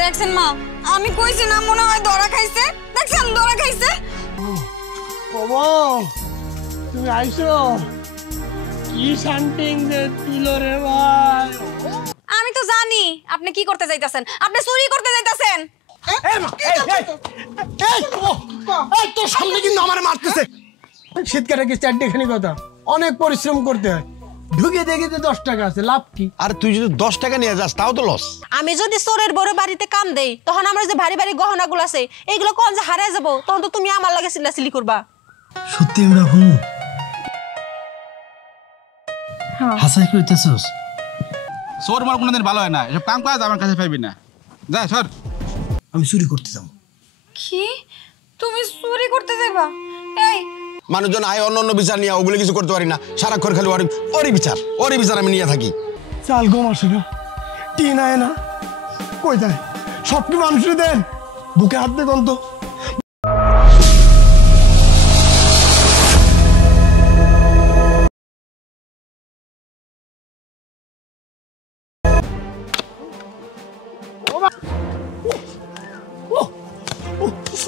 দেখছেন মা, আমি কইছি না মনে হয় ধরা খাইছে। দেখছেন ধরা খাইছে। বাবা তুমি আইছো, কি শান্তিং যে দিল রে ভাই। আমি তো জানি আপনি কি করতে যাইতাছেন, আপনি চুরি করতে যাইতাছেন। তোর সামনে কিন্তু আমার মারতেছে। শীতকালে কি চারটেখানি কথা, অনেক পরিশ্রম করতে হয়। ঢুকে দেখি যে 10 টাকা আছে, লাভ কি? আর তুই যদি 10 টাকা নিয়ে যাস তাও তো লস। আমি যদি চোরের বড় বাড়িতে কাম দেই, তখন আমার যে ভারী ভারী গহনাগুলো আছে এইগুলো কোন যে হারায় যাব, তখন তো তুমি আমার লাগে চিল্লাচিল্লি করবা। সত্যি আমরা হুম হাসাই কইতেছস? চোর মার কোনদিন ভালো হয় না, এসব কাম করা আমার কাছে পাইবি না। যা সর। আমি চুরি করতে যাব। কি তুমি চুরি করতে যাইবা? এই মানুষজন আয় অন্য বিচার নিয়ে, ওগুলো কিছু করতে পারি না। সারাক্ষণ খালি ওরই বিচার আমি নিয়ে থাকি। চাল গম আসে না, টিন আয় না, কই যায়? সব কি মানুষের দেন? বুকে হাত দেখুন তো।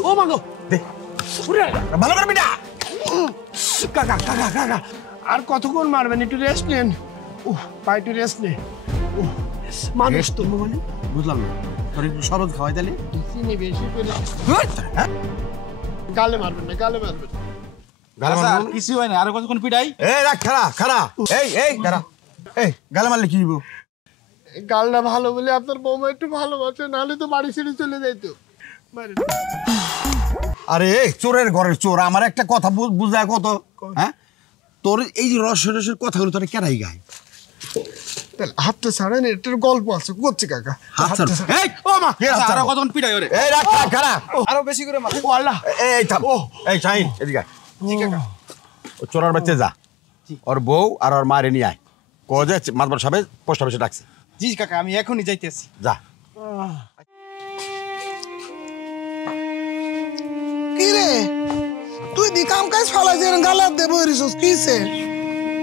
ও মা গো, দে ভালো করবি না। কাকা কাকা কাকা, আর কতক্ষণ মারবেন? একটু রেস্ট নেন। পাই একটু রেস্ট নে। মানুষ তো মানে বুঝলাম না, তোর একটু শরবত খাওয়াই তাহলে। চিনি বেশি করে গালে মারবেন না, গালে মারবেন। কিছু হয় না, আরো কতক্ষণ পিটাই। এই রাখ, খাড়া এই দাঁড়া। এই গালে মারলে কি হইব? গালটা ভালো বলে আপনার বৌমা একটু ভালোবাসে, নাহলে তো বাড়ি ছেড়ে চলে যাইতো। আরে চোরের ঘরের চোর, আমার একটা কথা বুঝায় কত। হ্যাঁ, তোর এই যে রসের কথাগুলো তোর কেরাই গায়। হাতটা ছাড়েন, এটার গল্প আছে করছে কাকা। আরো কতক্ষণ পিটাই ওরে। এই রাখ খাড়া, আরো বেশি করে মার। ও আল্লাহ, এই থাম। এই শাহিন এদিকে আয়। ও চোরার বাচ্চা যা, ওর বউ আর ওর মারে নিয়ে আয়। যে মাতবার সাহেব পোস্ট অফিসে ডাকছে। জি কাকা, আমি এখনই যাইতেছি। যা। কি রে তুই দি কাম কাজ ফলাই যে গালাত দে বইরিছস কিছে?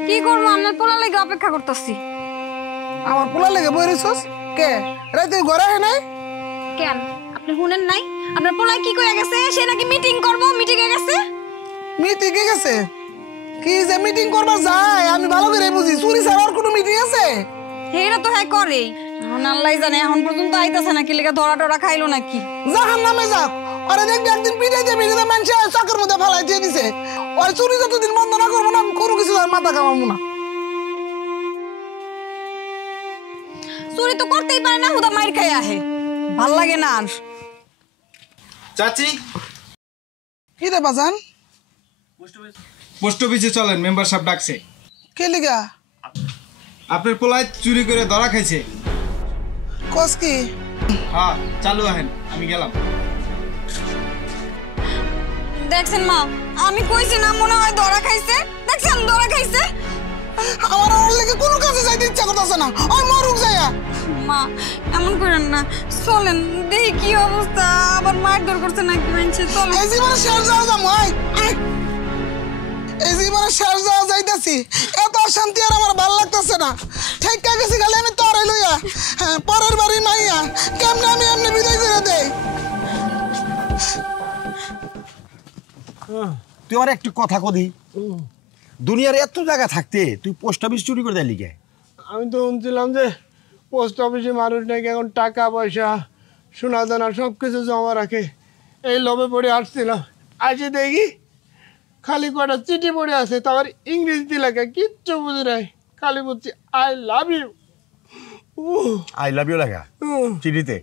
কি করবো, আপনার পোলা লাগি অপেক্ষা করতেছি। আমার পোলা লাগে বইরিছস কে? রাতে ঘরে হে নাই কেন আপনি শুনেন নাই? আপনার পোলা কি কইয়া গেছে? সে নাকি মিটিং করবো, মিটিং এ গেছে। মিটিং এ গেছে? কি যে মিটিং করবা যায় আমি ভালো করে বুঝি। চুরি ছাড়ার কোনো মিটিং আছে? হেরা তো হ্যাঁ করে। এখন আল্লাহ জানে, এখন পর্যন্ত আইতাছে নাকি, লেগে ধরা টরা খাইলো নাকি। জাহান্নামে যাক। আরে দেখবি একদিন পিটাই দিয়ে মিটিতে মানুষ চকের মধ্যে ফেলাই দিয়ে দিছে। ওই চুরি যতদিন বন্ধ না করবো না, আমি কোনো কিছু মাথা কামাবো না। চুরি তো করতেই পারে না, হুদা মাইর খাই আহে। ভাল লাগে না আর। চাচি, কি রে বাজান? পোস্ট অফিসে চলেন, মেম্বার সাহেব ডাকছে। কে লিগা? আপনার পোলায় চুরি করে ধরা খাইছে। কস কি? হ্যাঁ চালু আহেন, আমি গেলাম। দেখছেন মা, আমি কইছি না মনে হয় ধরা খাইছে। দেখছেন ধরা খাইছে। আমার ওর লেগে কোনো কাজে যাইতে ইচ্ছা করতেছে না। ওই মরুক যাইয়া। মা এমন করেন না, চলেন দেখি কি অবস্থা। আবার মারধর করছে নাকি মানছে। চলেন। এই জীবনে শেষ যাওয়া যাবো। এই জীবনে শেষ যাওয়া যাইতেছি। এত শান্তি আর আমার ভালো লাগতেছে না। ঠেকা গেছি খালি আমি তোরে লইয়া। হ্যাঁ, পরের বাড়ি মাইয়া কেমনে আমি এমনি বিদায় করে দেই। তুই আমার একটু কথা কদি। দুনিয়ার এত জায়গা থাকতে তুই পোস্ট অফিস চুরি করে দেয় লিখে? আমি তো শুনছিলাম যে পোস্ট অফিসে মানুষ নাকি এখন টাকা পয়সা সোনা দানা সব কিছু জমা রাখে। এই লোভে পড়ে আসছিলাম, আসি দেখি খালি কটা চিঠি পড়ে আছে, তারপর ইংরেজি লেখা, কিচ্ছু বুঝি নাই। খালি বলছি I love you. I love you লেখা চিঠিতে।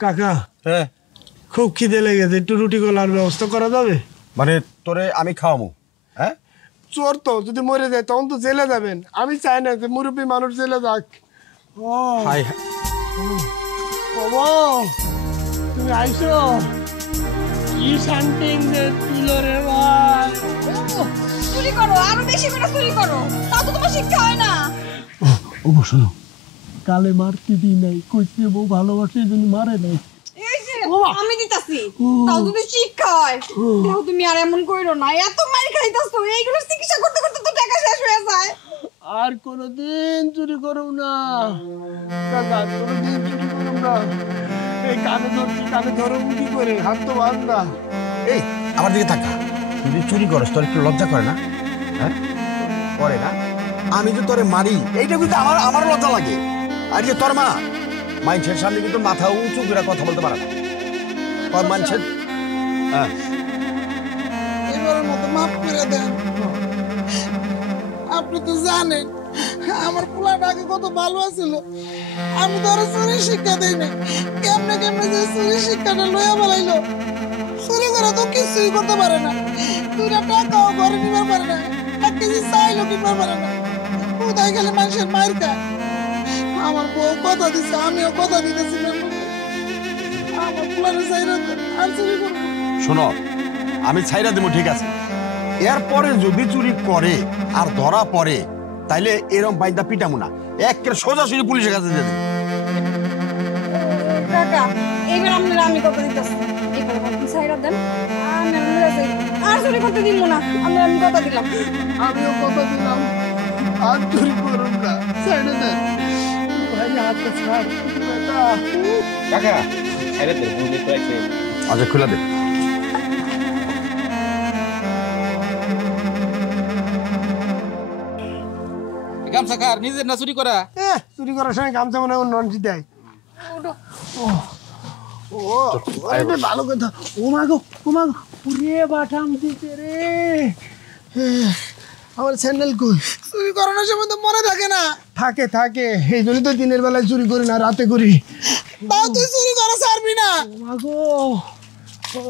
কাকা খুব খিদে লেগেছে, একটু রুটি গোলার ব্যবস্থা করা যাবে? মানে তোরে আমি খাওয়ামু? হ্যাঁ, চোর তো যদি মরে যায় তখন তো জেলে যাবেন। আমি চাই না যে মুরব্বী মানুষ জেলে যাক। তুমি আইসো, কি শান্তি দিল রে ভাই। চুরি করো, আরো বেশি করে চুরি করো, তাও তো তোমার শিক্ষা হয় না। ও শোনো, কালে মারতে দিই নাই, কইছে বউ ভালোবাসে এই জন্য মারে নাই। আমি দিতাছি, তাও যদি শিক্ষা হয়। দেখো তুমি আর এমন কইরো না, এত মার খাইতাছো, এইগুলো চিকিৎসা করতে করতে তো আর কোনোদিন চুরি করব না কাকা, আর কোনোদিন চুরি করব না। এই কানে ধরছি, কানে ধরব কি করে? হাত তো বান্ধা। এই আমার দিকে থাকা, তুই যে চুরি করস তোর একটু লজ্জা করে না? হ্যাঁ করে না? আমি যে তোরে মারি এইটা কিন্তু আমার লজ্জা লাগে। আর যে তোর মা মানুষের সামনে কিন্তু মাথা উঁচু করে কথা বলতে পারে না। মানুষের হ্যাঁ এবারের মতো মাফ করে দেন। আপনি তো জানেন আমার পোলাটা আগে কত ভালো আছিল। আমি তো আরো চুরি শিক্ষা দেই না। কেমনে কেমনে যে চুরি শিক্ষাটা লইয়া বেলাইলো। চুরি করে তো কিছুই করতে পারে না। 2টা টাকাও ঘরে নিবার পারে না। 1 কেজি চাইলো কিনবার পারে না। কোথায় গেলে মানুষের মায়ের খায়। আমার বউ কথা দিচ্ছে, আমিও কথা দিতেছি। আমার পোলাটা চাইরা আর চুরি করবো। শোনো, আমি ছাইরা দেবো ঠিক আছে, এরপরে যদি চুরি করে আর ধরা পড়ে তাইলে এরকম বাইন্দা পিটামু না, একের সোজাসুজি পুলিশের কাছে দিয়ে দেব। কাকা এইবার আপনারা আমি কথা দিতেছি, এবার আপনি ছাইরা দেন, আমি লয়ে যাই, আর চুরি করতে দিব না। আমি কথা দিলাম। আমিও কথা দিলাম আর চুরি করব না। ছেড়ে দেন ভাই, হাতটা ছাড় বেটা। কাকা ছেড়ে দে, বুঝলি তো আছে। আচ্ছা খুলে দে। গামছা কার নিজের না চুরি করা? চুরি করার সময় গামছা মনে হয় ননজি দেয়। ও এটা ভালো কথা। ও মা গো, ও মা গো, ওরে বাটাম দিতে রে। আমার স্যান্ডেল কই? চুরি করানোর সময় তো মনে থাকে না। থাকে থাকে, এই জন্যই তো দিনের বেলায় চুরি করি না, রাতে করি। তাও তুই চুরি করা ছাড়বি না। ও মা গো, ও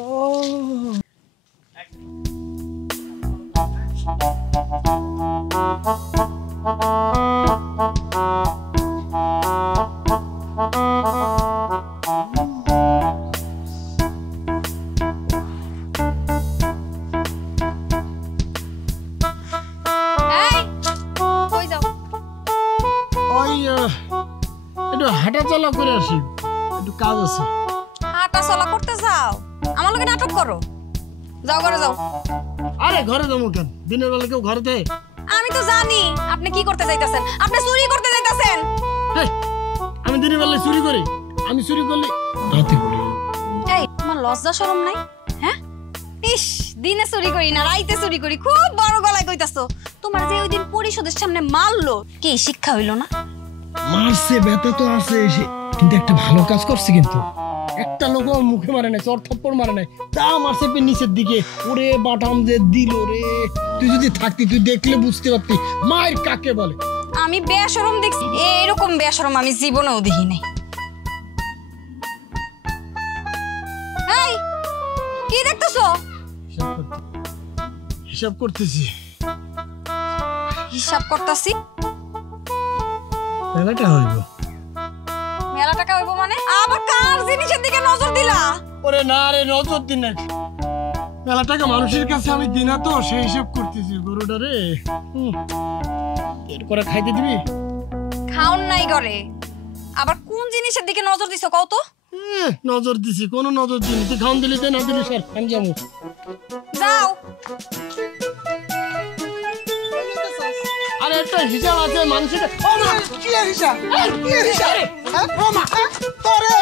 একটু হাঁটা চলা করে আসি, একটু কাজ আছে। হাঁটা চলা করতে যাও, আমার লগে নাটক করো। যাও ঘরে যাও। আরে ঘরে যাবো কেন? দিনের বেলা কেউ ঘরে দেয়? আমি তো জানি আপনি কি করতে যাইতাছেন, আপনি চুরি করতে যাইতাছেন। আমি দিনের বেলায় চুরি করি? আমি চুরি করলে রাতে করি। এই তোমার লজ্জা শরম নাই? হ্যাঁ, ইস দিনে চুরি করি না রাইতে চুরি করি, খুব বড় গলায় কইতাছো। তোমার যে ওই দিন পরিষদের সামনে মারলো, কি শিক্ষা হইল না? মারছে, ব্যথা তো আছে, কিন্তু একটা ভালো কাজ করছে। কিন্তু একটা লোক মুখে মারে নাই, চর থাপ্পড় মারে নাই, তা মারছে নিচের দিকে। ওরে বাটাম যে দিল রে। তুই যদি থাকতি তুই দেখলে বুঝতে পারতি মায়ের কাকে বলে। আমি বেশরম দেখছি, এরকম বেশরম আমি জীবনেও দেখি নাই। এই কি দেখতেছো? হিসাব করতেছি। হিসাব করতেছি? মেলাটা হইব। মেলা টাকা হইব মানে? আবার কার জিনিসের দিকে নজর দিলা? ওরে না রে, নজর দিন না। মেলা টাকা মানুষের কাছে আমি দিনা তো, সেই হিসাব করতেছি। গরুটা রে এরপরে খাইতে দিবি? খাওন নাই ঘরে, আবার কোন জিনিসের দিকে নজর দিছো কও তো? নজর দিছি? কোনো নজর দিনি। তুই খাওন দিলি না দিলি স্যার, আমি যাবো। যাও। আরে একটা হিসাব আছে মানুষের। ও মা, কি এর হিসাব? কি এর হিসাব? হ্যাঁ? ও মা, তোরে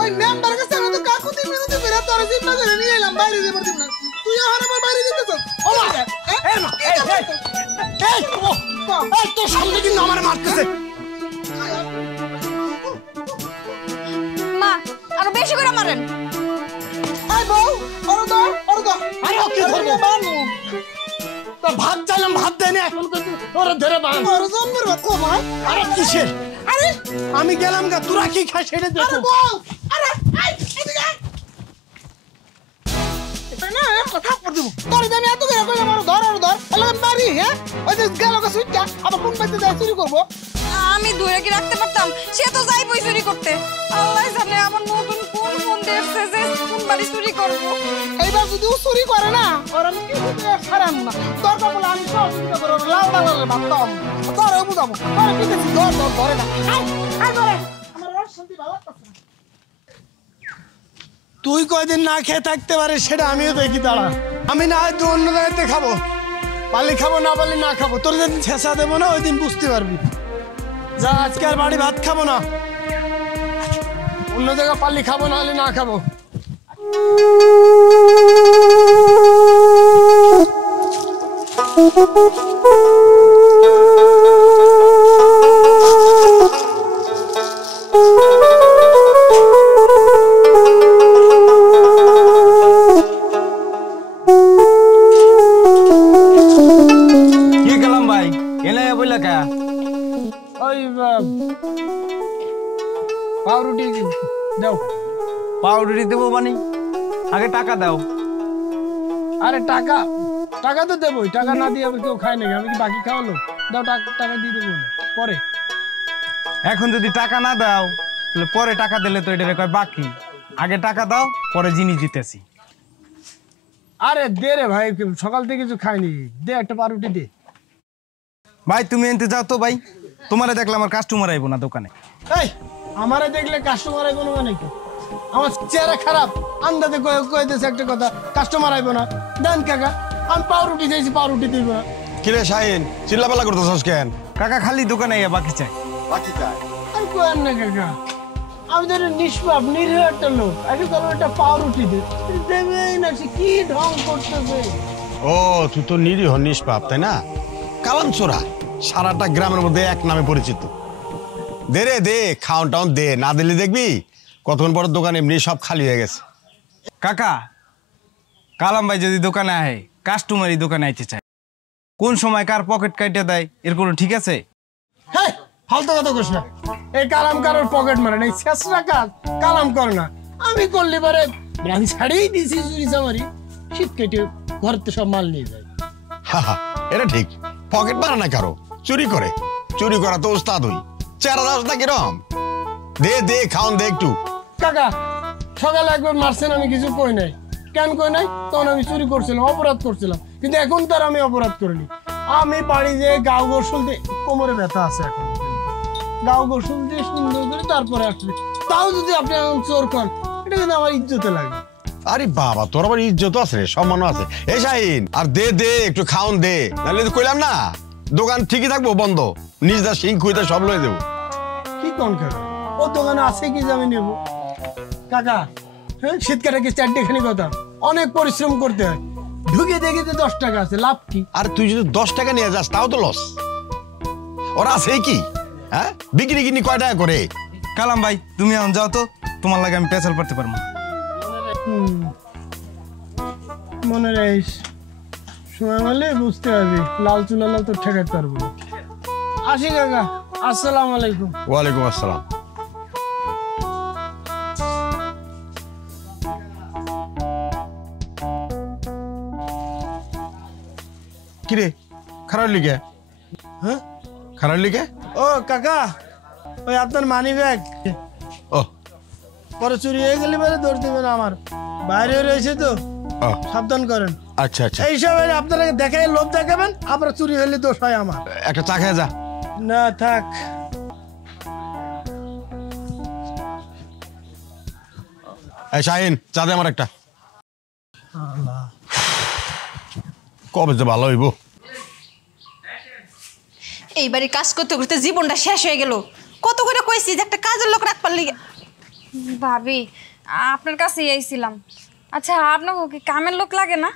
ওই মেম্বারের কাছে আমি তো কাকুতি মিনতি করে তোরে জিম্মা করে নিয়ে এলাম, বাইরে দিয়ে পড়তে না। তুই এখন আবার বাইরে দিতেছ? ও মা, এই মা, এই তোর সামনে কিন্তু আমার মারতেছে। মা আরো বেশি করে মারেন। এই বউ, ওরে দাও, ওরে দাও। আরে কি করবো? তো ভাত চাইলাম, ভাত দেয় না, এখন ওরা ধরে বান। ওরে জম্মের ভাত কো মা। আরে কিসের? আরে আমি গেলাম গা, তোরা কি খাস সেটা দেখো। আরে বউ, আরে এই এদিকে আয়। না কথা পড় দেব। তোরে জানি এত করে কইলাম ওরে ধর, ওরে ধর। এলা আমি বাড়ি, হ্যাঁ? ওই যে গেল কা সুইটা, আবার কোন বাইতে যায় চুরি করব? আমি ধরে কি রাখতে পারতাম? সে তো যাইবই চুরি করতে। আল্লাহ জানে আমার নতুন কোন ফোন দেখছে যে কোন বাড়ি চুরি করবো। এইবার যদি ও চুরি করে না, ওর আমি কিছু দিয়ে ছাড়াম না। দরকার বলে আমি সব চুরি করে ওর লাল লাল ভাবতাম। তোরে বুঝাবো, তোরে পিতেছি, ধরে না। আয় ধরে। আমার ওর শান্তি ভালো লাগতেছে না। তুই কয়দিন না খেয়ে থাকতে পারিস সেটা আমিও দেখি। দাঁড়া, আমি না হয় তুই অন্য জায়গাতে খাবো। পালি খাবো না পালি না খাবো, তোর যেদিন ছেঁচা দেবো না ওই দিন বুঝতে পারবি। যা, আজকে আর বাড়ি ভাত খাবো না, অন্য জায়গায় পালি খাবো না হলে না খাবো। কি গেলাম ভাই এনে বইলা কা ওই পাউরুটি দাও। পাউডারি দেবো মানে আগে টাকা দাও। আরে টাকা টাকা তো দেবোই, টাকা না দিয়ে আবার কেউ খায় নাকি? আমি কি বাকি খাওয়ালো? দাও টাকা দিয়ে দেবো না পরে। এখন যদি টাকা না দাও তাহলে পরে টাকা দিলে তো এটা কয় বাকি। আগে টাকা দাও পরে জিনিস দিতেছি। আরে দে রে ভাই, সকাল থেকে কিছু খাইনি, দে একটা পাউরুটি দে। ভাই তুমি এনতে যাও তো ভাই, তোমারে দেখলে আমার কাস্টমার আইবো না দোকানে। এই আমারে দেখলে কাস্টমার আইবো না মানে কি? আমার চেহারা খারাপ, আন্দাজে কইতেছে একটা কথা, কাস্টমার আইবো না। দেন কাকা, আমি পাউরুটি চাইছি, পাউরুটি দিব না। কিরে শাহিন, চিল্লাপাল্লা করতেছস কেন? কাকা খালি দোকানে আইয়া বাকি চাই। বাকি চাই? আমি কইেন না কাকা, আমি তো নিষ্পাপ নিরীহ একটা লোক, আগে তো একটা পাউরুটি দেবেই না। সে কি ঢং করতেছে। ও তুই তো নিরীহ নিষ্পাপ তাই না? কালামচোরা সারাটা গ্রামের মধ্যে এক নামে পরিচিত। দে রে দে, খাওন টাউন দে, না দিলে দেখবি কতক্ষণ পর দোকান এমনি সব খালি হয়ে গেছে। কাকা কালাম ভাই যদি দোকানে আহে, কাস্টমারই দোকানে আইতে চায়, কোন সময় কার পকেট কাইটে দেয় এর কোনো ঠিক আছে? হ্যাঁ, ফালতু কথা কইস না। এই কালাম কারোর পকেট মারে না, এই শেষরা কাজ কালাম করে না। আমি করলে পারে আমি ছাড়িয়েই দিছি চুরি চামারি, শীত কেটে ঘরতে সব মাল নিয়ে যায়। এটা ঠিক, পকেট মারে না কারো, চুরি করে। চুরি করা তো ওস্তাদ হই, চেহারা দাস না কিরম। দে দে খাওন দে একটু। কাকা সকালে একবার মারছেন, আমি কিছু কই নাই। কেন কই নাই? তখন আমি চুরি করছিলাম, অপরাধ করছিলাম, কিন্তু এখন তার আমি অপরাধ করিনি। আমি বাড়ি যে গাও গোসল দিয়ে, কোমরে ব্যথা আছে এখন, গাও গোসল দিয়ে সুন্দর করে তারপরে আসবে। তাও যদি আপনি এখন চোর করেন, এটা কিন্তু আমার ইজ্জতে লাগে। আরে বাবা, তোর আবার ইজ্জত আছে রে, সম্মানও আছে। এই শাহিন, আর দে দে একটু খাওন দে, নাহলে তো কইলাম না দোকান ঠিকই থাকবো বন্ধ, নিজদা সিং খুইতে সব লয়ে দেবো। কি কোন কাকা, ও দোকানে আছে কি যে আমি নেবো? কাকা হ্যাঁ, শীতকালে কি 4টেখানি কথা, অনেক পরিশ্রম করতে হয়। ঢুকে দেখি যে 10 টাকা আছে, লাভ কি? আর তুই যদি 10 টাকা নিয়ে যাস তাও তো লস। ওরা আছে কি? হ্যাঁ, বিক্রি কিনি কয় টাকা করে? কালাম ভাই তুমি এখন যাও তো, তোমার লাগে আমি পেছাল পারতে পারবো। মনে রাখিস, সময় হলে বুঝতে পারবি, লাল চুলালাল তো ঠেকাতে পারবো না। আসি কাকা, আসসালামু আলাইকুম। ওয়ালাইকুম আসসালাম। কিরে খারাপ লিখে? হ্যাঁ, খারাপ লিখে? ও কাকা, ওই আপনার মানি ব্যাগ ও পরে চুরি হয়ে গেলে পরে দৌড় দেবেন, আমার বাইরে রয়েছে তো, ও সাবধান করেন। আচ্ছা আচ্ছা, এইসব আপনারা দেখাই লোভ দেখাবেন, আপনার চুরি হলে দোষ হয় আমার। একটা চা খেয়ে যা। না থাক। এই শাহিন, চা দে আমার একটা। কবে যে ভালো হইব। এইবারে কাজ করতে করতে জীবনটা শেষ হয়ে গেল। কত করে কইছি যে একটা কাজের লোক রাখবার লিগে। ভাবি আপনার কাছেই আইছিলাম। আচ্ছা আপনাকে কি কামের লোক লাগে না?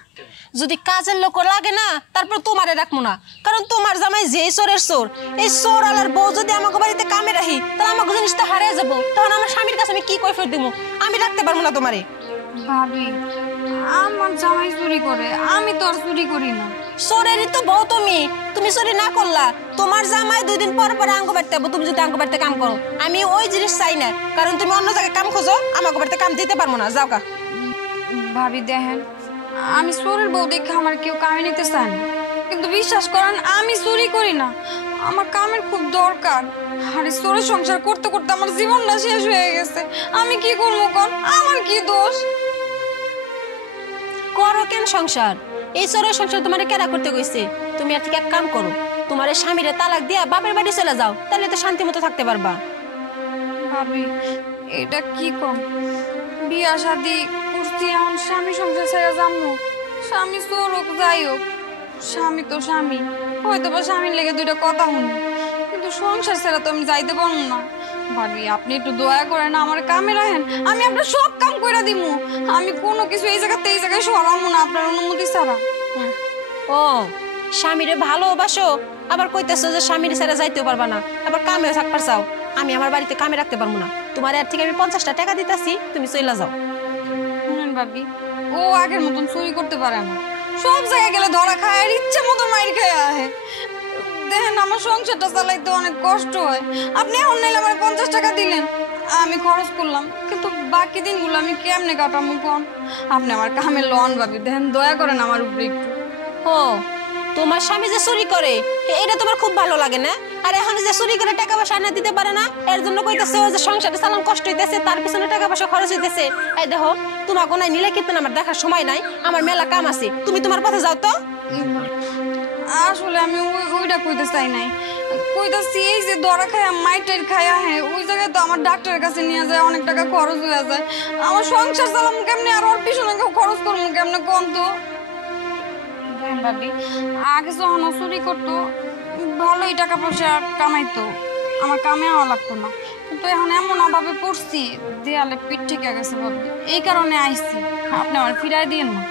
যদি কাজের লোক লাগে না, তারপর তোমারে রাখবো না, কারণ তোমার জামাই যে চোরের চোর, এই চোর আলার বউ যদি আমাকে বাড়িতে কামে রাখি, তাহলে আমাকে জিনিসটা হারিয়ে যাবো। তখন আমার স্বামীর কাছে আমি কি কৈফিয়ত দিব? আমি রাখতে পারবো না তোমারে। ভাবি আমার জামাই চুরি করে, আমি তো আর চুরি করি না। চোরেরই তো বউ তুমি, তুমি চুরি না করলা। তোমার জামাই 2 দিন পর পর আঙ্গ বাড়তে যাবো, তুমি যদি আঙ্গ বাড়িতে কাম করো। আমি ওই জিনিস চাই না, কারণ তুমি অন্য জায়গায় কাম খোঁজো, আমাকে বাড়িতে কাম দিতে পারবো না। যাও কা। ভাবি দেখেন, আমি চোরের বউ দেখে আমার কেউ কামে নিতে চায় না, কিন্তু বিশ্বাস করেন আমি চুরি করি না। আমার কামের খুব দরকার। আরে চোরের সংসার করতে করতে আমার জীবনটা শেষ হয়ে গেছে। আমি কি করবো কোন? আমার কি দোষ? করো কেন সংসার? এই চোরের সংসার তোমারে কেনা করতে কইছে? তুমি আর থেকে এক কাম করো, তোমার স্বামীরে তালাক দিয়া বাপের বাড়ি চলে যাও, তাহলে তো শান্তি মতো থাকতে পারবা। ভাবি এটা কি কম? বিয়া শাদি করছি, এখন স্বামী সংসার ছেড়ে যাবো? স্বামী চোর হোক যাই হোক, স্বামী তো স্বামী, হয়তো বা স্বামীর লেগে দুইটা কথা শুনি, কিন্তু সংসার ছাড়া তো আমি যাইতে পারবো না। ভাবি আপনি একটু দয়া করেন, আমার কামে রাখেন, আমি আপনার সব কাম করে দিব। আমি কোনো কিছু এই জায়গাতে এই জায়গায় সরাবো না আপনার অনুমতি ছাড়া। ও স্বামীরে ভালোবাসো, আবার কইতেছো যে স্বামীর ছাড়া যাইতেও পারবা না, আবার কামেও থাকবার চাও। আমি আমার বাড়িতে কামে রাখতে পারবো না, তোমার এর থেকে আমি 50টা টাকা দিতেছি, তুমি চলে যাও। শুনেন ভাবি, ও আগের মতন চুরি করতে পারে না, সব জায়গায় গেলে ধরা খায় আর ইচ্ছে মতো মাইর খায় আহে। দেখেন আমার সংসারটা চালাইতে অনেক কষ্ট হয়, আপনি এখন নাইলে আমার 50 টাকা দিলেন, আমি খরচ করলাম, কিন্তু বাকি দিনগুলো আমি কেমনে কাটামু কোন? আপনি আমার কামে লন ভাবি, দেখেন দয়া করেন আমার উপরে একটু। ও তোমার স্বামী যে চুরি করে এটা তোমার খুব ভালো লাগে না? আর এখন যে চুরি করে টাকা পয়সা না দিতে পারে না, এর জন্য কইতেছে ও যে সংসারে চালান কষ্ট হইতেছে, তার পিছনে টাকা পয়সা খরচ হইতেছে। এই দেখো তোমাকে নাই নিলে কিন্তু আমার দেখার সময় নাই, আমার মেলা কাম আছে, তুমি তোমার পথে যাও তো। আসলে আমি ওইটা কইতে চাই নাই, কইতাছি এই যে ধরা খায় মাইটের খায়া, হ্যাঁ ওই জায়গায় তো আমার ডাক্তারের কাছে নিয়ে যায়, অনেক টাকা খরচ হয়ে যায়, আমার সংসার চালাম কেমনে আর ওর পিছনে খরচ করবো কেমনে কোন? তো ভাবি আগে যখন চুরি করতো ভালোই টাকা পয়সা কামাইতো, আমার কামে হওয়া লাগতো না, কিন্তু এখন এমন অভাবে পড়ছি দেয়ালে পিঠ ঠেকে গেছে ভাবি, এই কারণে আইসি। আপনি আমার ফিরাই দিন না।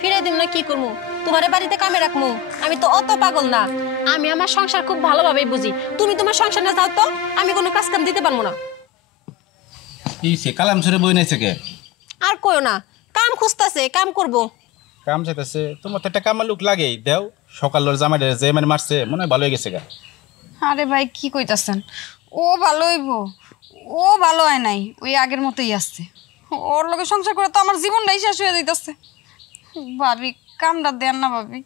ফিরাই দিন না কি করবো? তোমার বাড়িতে কামে রাখবো? আমি তো অত পাগল না, আমি আমার সংসার খুব ভালোভাবেই বুঝি। তুমি তোমার সংসার না যাও তো, আমি কোনো কাজ কাম দিতে পারবো না। কালাম ছড়ে বই নাইছে কে? আর কইও না, কাম খুঁজতেছে, কাম করবো। কাম চাইতেছে? তোমার তো একটা কামার লোক লাগেই, দেও সকালের জামাইটা যে মানে মারছে মনে হয় ভালো হয়ে গেছে গা। আরে ভাই কি কইতাছেন, ও ভালো হইব? ও ভালো হয় নাই, ওই আগের মতোই আসছে। ওর লগে সংসার করে তো আমার জীবনটাই শেষ হয়ে যাইতেছে। ভাবি কামটা দেন না ভাবি।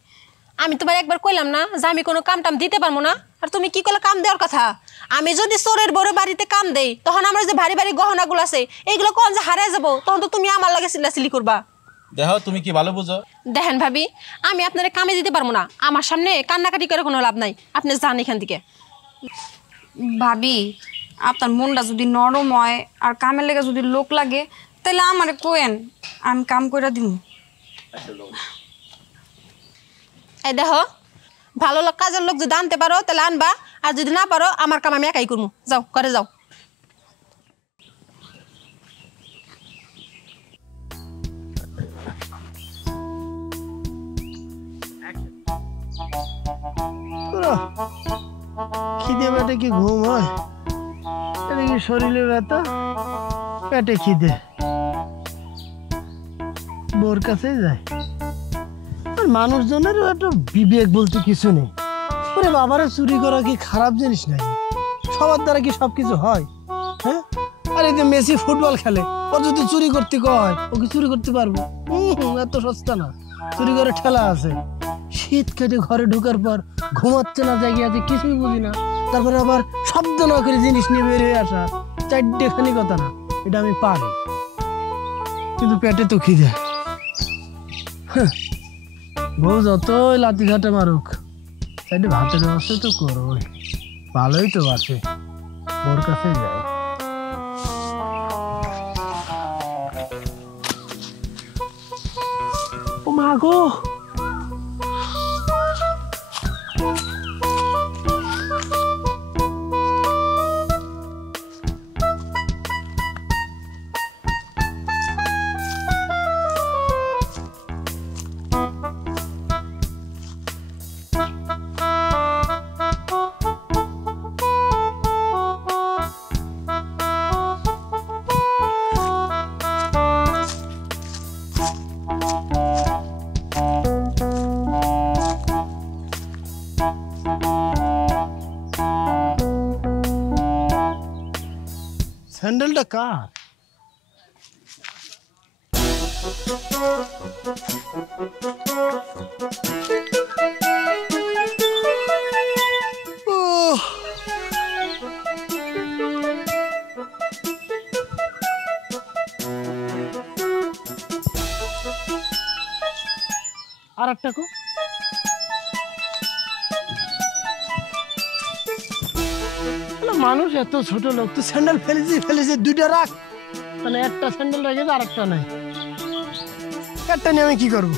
আমি তোমার একবার কইলাম না যে আমি কোনো কাম টাম দিতে পারবো না, আর তুমি কি করলে কাম দেওয়ার কথা? আমি যদি চোরের বড় বাড়িতে কাম দেই, তখন আমার যে ভারী ভারী গহনাগুলো আছে এইগুলো কোন যে হারায় যাবো, তখন তো তুমি আমার লাগে চিল্লাচিল্লি করবা। দেখো তুমি কি ভালো বুঝো? দেখেন ভাবি, আমি আপনারা কামে দিতে পারবো না, আমার সামনে কান্নাকাটি করে কোনো লাভ নাই, আপনি যান এখান থেকে। ভাবি আপনার মনটা যদি নরম হয় আর কামের লেগে যদি লোক লাগে, তাহলে আমারে কোয়েন, আমি কাম করে দিব। এই দেখো, ভালো লোক কাজের লোক যদি আনতে পারো তাহলে আনবা, আর যদি না পারো আমার কাম আমি একাই করবো। যাও করে যাও। খিদে পেটে কি ঘুম হয়? এটা কি শরীরে ব্যথা, পেটে খিদে, বোর কাছে যায়। আর মানুষজনেরও একটা বিবেক বলতে কিছু নেই। ওরে বাবারে, চুরি করা কি খারাপ জিনিস নাকি? সবার দ্বারা কি সবকিছু হয়? হ্যাঁ, আর এই যে মেসি ফুটবল খেলে, ও যদি চুরি করতে কয় ও কি চুরি করতে পারবো? এত সস্তা না, চুরি করে ঠেলা আছে। শীত কেটে ঘরে ঢোকার পর ঘুমাচ্ছে না, জায়গায় আছে কিছুই বুঝি না, তারপরে আবার শব্দ না করে জিনিস নিয়ে বের হয়ে আসা, চারটেখানি কথা না, এটা আমি পারি, কিন্তু পেটে তো খিদে। বউ যতই লাঠি ঘাটে মারুক, সাইডে ভাতের ব্যবস্থা তো করবোই, ভালোই তো বাসে, ওর কাছে যায়। ও মা গো, স্যান্ডেলটা কার? আর একটা কো, মানুষ এত ছোট লোক, তো স্যান্ডেল ফেলেছে দুইটা রাখ, মানে একটা স্যান্ডেল রেখেছে আর একটা নাই, একটা নিয়ে আমি কি করবো?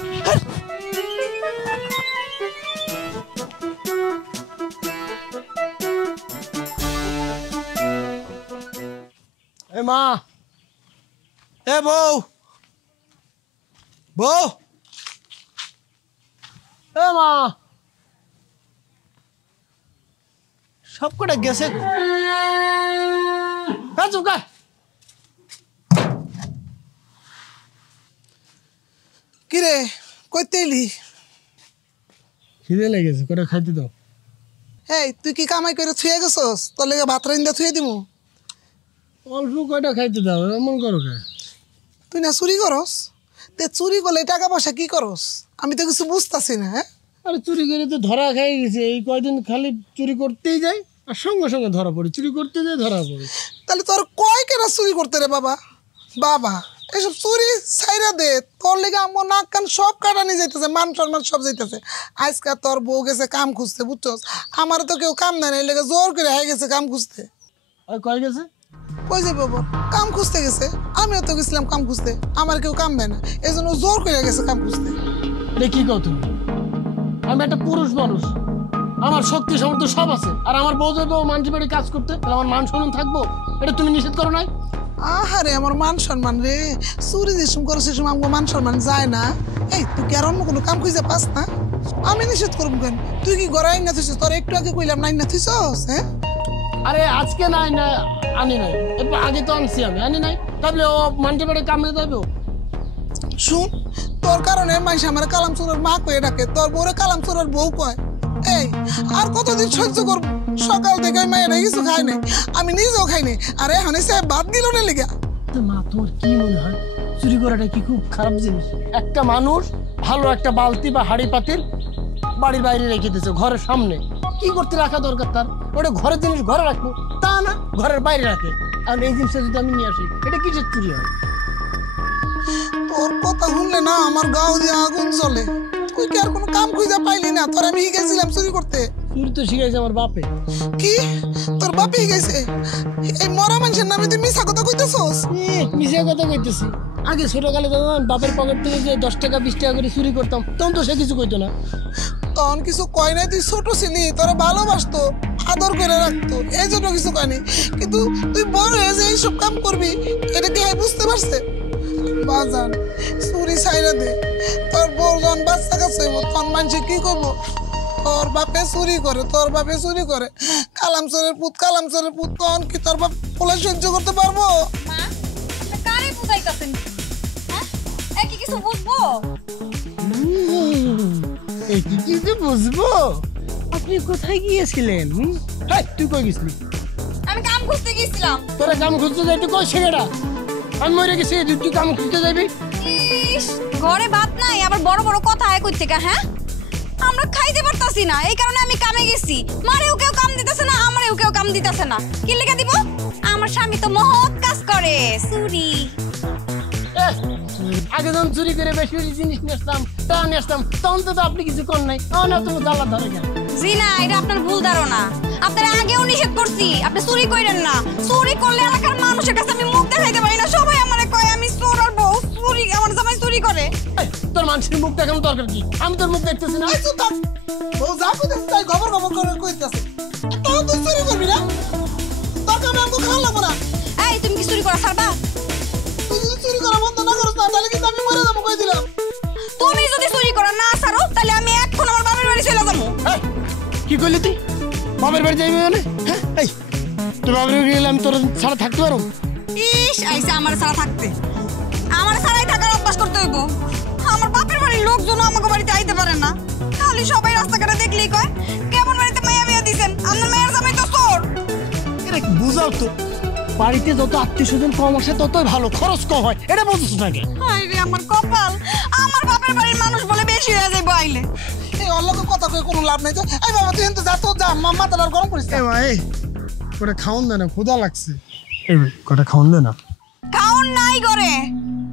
এ মা, এ বউ, বউ, এ মা, সব কটা গেছে। কিরে কইতে এলি? খিদে লেগেছে, কটা খাইতে দাও। এই তুই কি কামাই করে থুয়ে গেছস? তোর লেগে ভাত রাইন্দা থুয়ে দিমু। অল্প কয়টা খাইতে দাও, এমন করো কে? তুই না চুরি করস? তে চুরি করলে টাকা পয়সা কি করস? আমি তো কিছু বুঝতাছি না। হ্যাঁ, আরে চুরি করে তো ধরা খাই গেছে। এই কয়দিন খালি চুরি করতেই যাই আর সঙ্গে সঙ্গে ধরা পড়ি, চুরি করতে যাই ধরা পড়ি। তাহলে তোর কয় কেনা চুরি করতে রে বাবা? বাবা এসব চুরি ছাইরা দে, তোর লেগে আমার নাক কান সব কাটানি যাইতেছে, মান সম্মান সব যাইতেছে। আজকাল তোর বউ গেছে কাম খুঁজতে, বুঝছস? আমার তো কেউ কাম দেয় না, এই লেগে জোর করে হয়ে গেছে কাম খুঁজতে। আর কয় গেছে? কই যাবে বাবা? কাম খুঁজতে গেছে। আমিও তো গেছিলাম কাম খুঁজতে, আমার কেউ কাম দেয় না, এই জন্য জোর করে গেছে কাম খুঁজতে। দেখি কও তুমি, আমি একটা পুরুষ মানুষ, আমার শক্তি সামর্থ্য সব আছে, আর আমার বউ যদি মানুষের বাড়ি কাজ করতে, তাহলে আমার মান সম্মান থাকবো? এটা তুমি নিষেধ করো নাই? আহারে আমার মান সম্মান রে, চুরি যেসম করে সেসম আমার মান সম্মান যায় না। এই তুই কি আর অন্য কোনো কাম খুঁজে পাস না? আমি নিষেধ করবো কেন? তুই কি ঘরে আইন না থুইছিস? তোর একটু আগে কইলাম নাই না থুইছস? হ্যাঁ, আরে আজকে নাই না আনি নাই, এরপর আগে তো আনছি আমি, আনি নাই, তাহলে ও মানুষের বাড়ি কামে যাবে। শুন, তোর কারণে মানুষ আমার কালাম চোরের মা কয়ে ডাকে, তোর বউরে কালাম চোরের বউ কয়। এই আর কতদিন সহ্য করবো? সকাল থেকে মায়েরা কিছু খাই নাই, আমি নিজেও খাই নাই, আর এখন এসে বাদ দিল না লিগা। মা তোর কি মনে হয় চুরি করাটা কি খুব খারাপ জিনিস? একটা মানুষ ভালো একটা বালতি বা হাড়ি পাতিল বাড়ির বাইরে রেখে দিয়েছে, ঘরের সামনে, কি করতে রাখা দরকার তার? ওটা ঘরের জিনিস ঘরে রাখবো, তা না ঘরের বাইরে রাখে। আর এই জিনিসটা যদি আমি নিয়ে আসি, এটা কিসের চুরি হয়? তোর কথা শুনলে না আমার গাও দিয়ে আগুন জ্বলে। তুই কি আর কোনো কাম খুঁজে পাইলি না? তোর আমি শিখেছিলাম চুরি করতে। চুরি তো শিখাইছে আমার বাপে। কি তোর বাপে শিখাইছে? এই মরা মানুষের নামে তুই মিছা কথা কইতেছস? মিশে কথা কইতেছি। আগে ছোটকালে যখন বাপের পকেট থেকে যে 10 টাকা 20 টাকা করে চুরি করতাম, তখন তো সে কিছু কইতো না। তখন কিছু কয় নাই, তুই ছোট ছিলি, তোরা ভালোবাসতো, আদর করে রাখতো, এই জন্য কিছু কয়নি। কিন্তু তুই বড় হয়ে যে এইসব কাম করবি, এটা কি বুঝতে পারছে? বাজান চুরি ছাইরা দে, তোর বউ যখন বাচ্চা কাছে তখন মানুষে কি করবো? তোর বাপে চুরি করে, তোর বাপে চুরি করে, কালাম চোরের পুত, কালাম চোরের পুত, তখন কি তোর বাপ পোলা সহ্য করতে পারবো? কারে বুঝাইতাছেন? হ্যাঁ, একই কিছু বুঝবো? এই কি কিছু বুঝবো? আপনি কোথায় গিয়েছিলেন? তুই কই গেছিলি? আমি কাম খুঁজতে গেছিলাম। তোরা কাম খুঁজতে যাই, তুই কই ছেলেটা? আমি মরে গেছি, তুই কাম খুঁজতে যাবি? ইস, ঘরে ভাত নাই, আবার বড় বড় কথা হয় কই থেকে? হ্যাঁ, আমরা খাইতে পারতাছি না, এই কারণে আমি কামে গেছি। মারেও কেউ কাম দিতেছে না, আমারেও কেউ কাম দিতেছে না। কি লেগে দিব? আমার স্বামী তো মহৎ কাজ করে, চুরি। আগে যখন চুরি করে বেশি বেশি জিনিস নিয়ে আসতাম, তা নিয়ে আসতাম, তখন তো আপনি কিছু কর নাই। না তুমি জ্বালা ধরে কেন? জি না, এটা আপনার ভুল ধারণা। আপনারা আগেও নিষেধ করছি, আপনি চুরি করেন না। চুরি করলে এলাকার মানুষের কাছে আমি মুখ দেখাইতে পারি না, সবাই আমারে কয় আমি চোর আর বউ। চুরি, আমার জামাই চুরি করে। তোর মানুষের মুখ দেখানো দরকার কি? আমি তোর মুখ দেখতেছি না। ও যা কইতেছে তাই খবর খবর করে কইতেছে, তখন তুই চুরি করবি না? তোর কামে আমাকে খাওয়া লাগবো না। এই তুমি কি চুরি করা ছাড়বা? তুই যদি চুরি করা বন্ধ না করস না, তাহলে কিন্তু আমি মরে যাবো, কই দিলাম। তুমি যদি চুরি করা না ছাড়ো, তাহলে আমি এখন আমার বাবার বাড়ি চলে যাবো। কি করলি তুই? বাবার বাড়ি যাইবি মানে? এই তোর বাবার বাড়ি গেলে আমি তোর ছাড়া থাকতে পারো? ইস, আইসা আমার ছাড়া থাকতে, আমার ছাড়াই থাকার অভ্যাস করতে হইব। আমার বাপের বাড়ির লোকজন আমাকে বাড়িতে আইতে পারে না, খালি সবাই রাস্তাঘাটে দেখলেই কয় কেমন বাড়িতে মাইয়া বিয়া দিছেন, আপনার মায়ের জামাই তো চোর। এটা কি বুঝাও তো? বাড়িতে যত আত্মীয় স্বজন কম আসে ততই ভালো, খরচ কম হয়, এটা বুঝছিস নাকি? হায় রে আমার কপাল, আমার বাপের বাড়ির মানুষ বলে বেশি হয়ে যাইব আইলে। এই অল্লকে কথা কই কোনো লাভ নাই তো। এই বাবা তুই কিন্তু যা, তো যা, মাথাটা গরম করিস না। এ ভাই কটা খাওন দে না, ক্ষুধা লাগছে। এই কটা খাওন দে না। খাওন নাই ঘরে?